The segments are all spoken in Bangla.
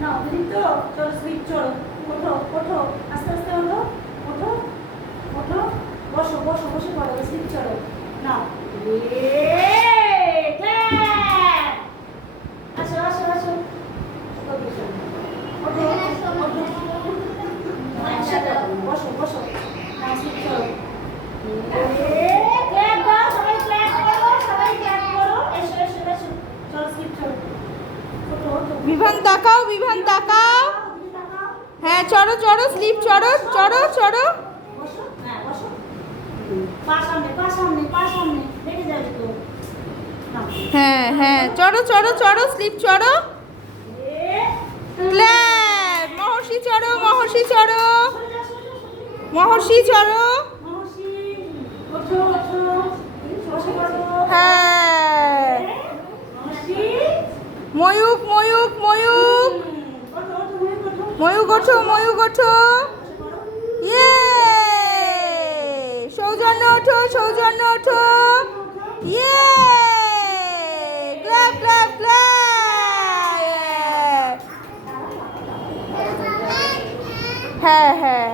নাও দিদি তো চলো স্লিপ চলো ওঠো ওঠো আস্তে আস্তে ওঠো ওঠো ওঠো বসো বসো বসে পড়ো স্লিপ চলো নাও আসো আসো আসো ওঠো ওঠো একসাথে বসো বসো নাও স্লিপ চলো ক্ল্যাপ দাও সবাই ক্ল্যাপ করো এসো এসো এসো চলো স্লিপ চলো বিভান তাকাও, বিভান তাকাও। হ্যাঁ চড়ো চড়ো, স্লিপ চড়ো চড়ো চড়ো। বসো হ্যাঁ বসো পা সামনে পা সামনে পা সামনে লেগে যাবে তো হ্যাঁ হ্যাঁ চড়ো চড়ো চড়ো, স্লিপ চড়ো। ক্ল্যাপ মহর্ষি চড়ো, মহর্ষি চড়ো, মহর্ষি চড়ো। মহর্ষি ওঠো ওঠো বসে পড়ো হ্যাঁ মহর্ষি ময়ূক ময়ূক ময়ূক ওঠো ওঠো ময়ূক ওঠো, ময়ূক ওঠো। ইয়ে সৌজন্য ওঠো, সৌজন্য ওঠো। ইয়ে ক্ল্যাপ ক্ল্যাপ ক্ল্যাপ। হ্যাঁ হ্যাঁ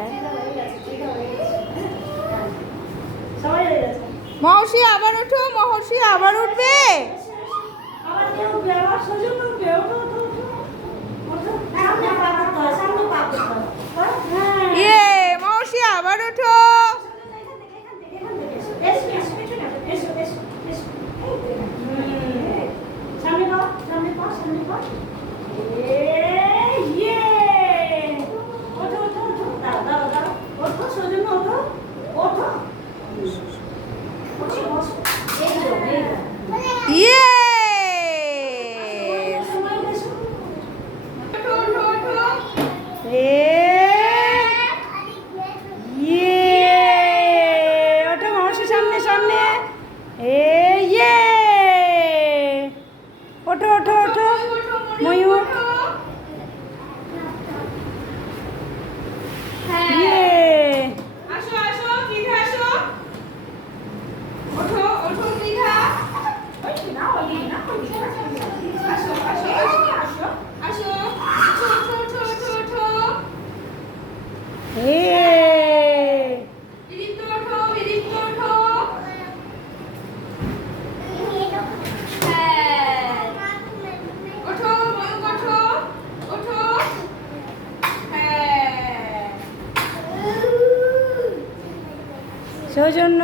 সবাই হয়ে গেছে মহর্ষি আবার ওঠো, মহর্ষি আবার উঠবে। আবার কেউ উঠবে আবার সোজা উঠবে ওঠো ওঠো ওঠো সামনে পা করতে হয় সামনে পা করতে হয় হ্যাঁ ইয়ে মহর্ষি আবার ওঠো। ইয়ে ওঠো মহর্ষি সামনে সামনে। ইয়ে ওঠো ওঠো ওঠো ময়ূর। ইয়ে আসো আসো দীঘা আসো। ওঠো ওঠো দীঘা। আসো আসো আসো আসো আসো ওঠো ওঠো ওঠো ওঠো ওঠো। বিদীপ্ত ওঠো, বিদীপ্ত ওঠো। হ্যাঁ ওঠো ময়ূক ওঠো ওঠো। হ্যাঁ সৌজন্য